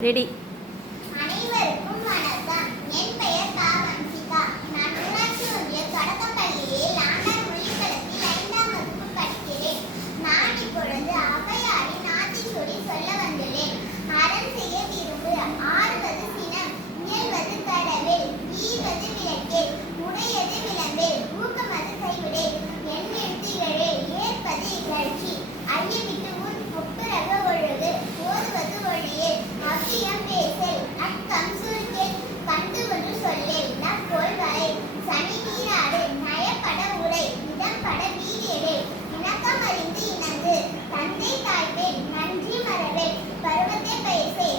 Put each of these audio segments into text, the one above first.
Ready. அனைவருக்கும் வணக்கம். என் பெயர் தா. வம்சிகா. நான் ஊராட்சி ஒன்றிய தொடக்கப்பள்ளியில் ஆண்டார் மொழிக்களத்தில் 5ஆம் வகுப்பு படிக்கிறேன். நான் இப்பொழுது ஔவையாரின் ஆத்திச்சூடி சொல்ல வந்துள்ளேன். அறம் செய்ய விரும்பு, ஆறுவது சினம், இயல்வது கடவேல், ஈவது விளக்கேல், உடையது விளம்பேல், ஊக்கமது கைவிடேல், எண்ணெழுத்து இகழேல், ஏற்பது இகழ்ச்சி, ஐயவிட்டு உன் ஒப்புரவு ஒழுகு, ஓதுவது ஒழியேல், அவ்வியம் பேசல், அக்கம் சுருக்கேல், கண்டு ஒன்று சொல்லேல், நற்போல் வரை, சனி நீராடு, நயப்பட உரை, இடம்பட வீடேடேல், இணக்கம் அறிந்து இணங்கு, தந்தை தாய்பேல், நன்றி மறவேல், பருவத்தை பேசே,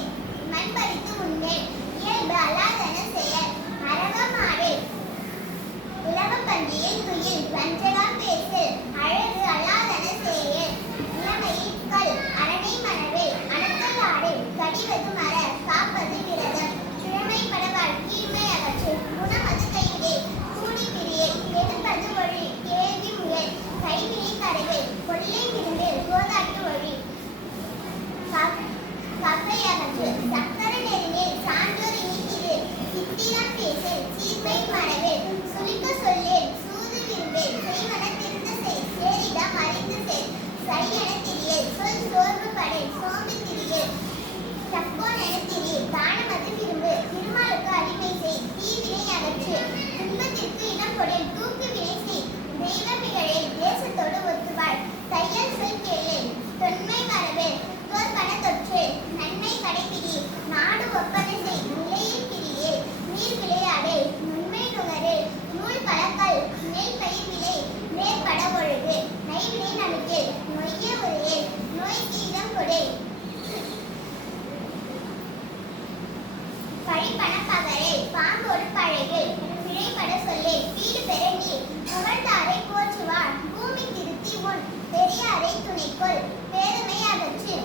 மண் பறித்து உண்மேல், இயல்பு அல்லாதன செயல், அரவம் ஆடேல், உலக பந்தியில் துயில், வஞ்சகம் பேசல், அழகு அல்லாதன செயல், இளமையில் கல், அரணை மறவேல், அணக்கல் ஆடேல், கடிவது மற, காப்பது விரதம், கிழமைப்பட வாழ்க்கீழ்மை அகற்று, குணமது கைவிடேல், கூடி பிரியேல், எடுப்பது ஒழி, கேள்வி முயல், கைவினை கரைவேல், கொள்ளை விரும்பேல், கோதாட்டு ஒழி, கவ்வை அகற்று, சக்கர நெறினேல், சான்றோர் இனித்திரு, சித்திரம் பேசல், சீர்மை மறவேல், சுளிக்க சொல்லேல், சூது விரும்பேல், செய்வன திருந்த செய், சேரிடம் அறிந்து செய், சரியென திரியேல், சொல் சோர்வு படேல், சோம்பு திரியேல், சப்போன் என திரியேல், தானமது விரும்பு, திருமாலுக்கு அடிமை செய், தீவினை அகற்று, துன்பத்திற்கு இடம் கொடேல், தூக்கு வினை செய், தெய்வம் இகழேல், தேசத்தோடு ஒத்துவாள், தையல் சொல் கேளேல், தொன்மை மறவேல், தோற்பன தொற்றேல், நன்மை கடைபிடி, நாடு ஒப்பனை செய், நிலையில் பிரியேல், நீர் விளையாடேல், நுண்மை நுகரேல், நூல் பழக்கல், நெல் பயிர் விளை, மேற்பட ஒழுகு, நைவினை நடுக்கேல், நொய்ய உரையேல், நோய்க்கு இடம் கொடேல், பழிப்பன பகரேல், பாம்போடு பழகேல், பிழைப்பட சொல்லேல், வீடு பெற நீர், புகழ்ந்தாரை போற்றுவார், பூமி திருத்தி உன், பெரியாரை துணைக்கொள், பேருமை அகற்று,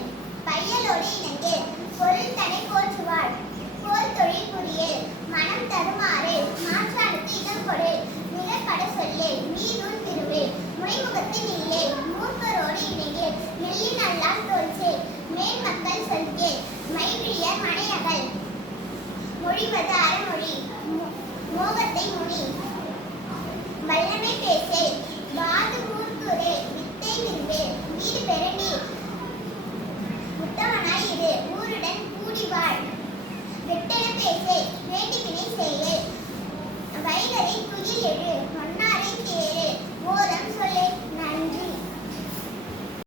பையலோடு இணங்கேல், பொருள் தனை போற்றுவார், போர் தொழில் புரியேல், மனம் தருமாறேல், மாற்றானுக்கு இடம் கொடேல், நிகழ்பட சொல்லேல், நீருள் திருவேல், முனைமுகத்தில் இல்லேல், மூர்க்கரோடு இணங்கேல், நெல்லின் அல்லால் தோல்சேல், மேல் மக்கள் சொல்கேல், மைவிழியர் மனையகல், மொழிவது அறமொழி, மோகத்தை முனி, வல்லமை பேசேல், வாது மூர்க்குரே, வித்தை விரும்பேல், வீடு பெற நீர், உத்தமனாய் இரு, ஊருடன் கூடி வாழ், வெட்டென பேசேல், வேண்டிவினை செய்யேல், வைகரை துயில் எழு,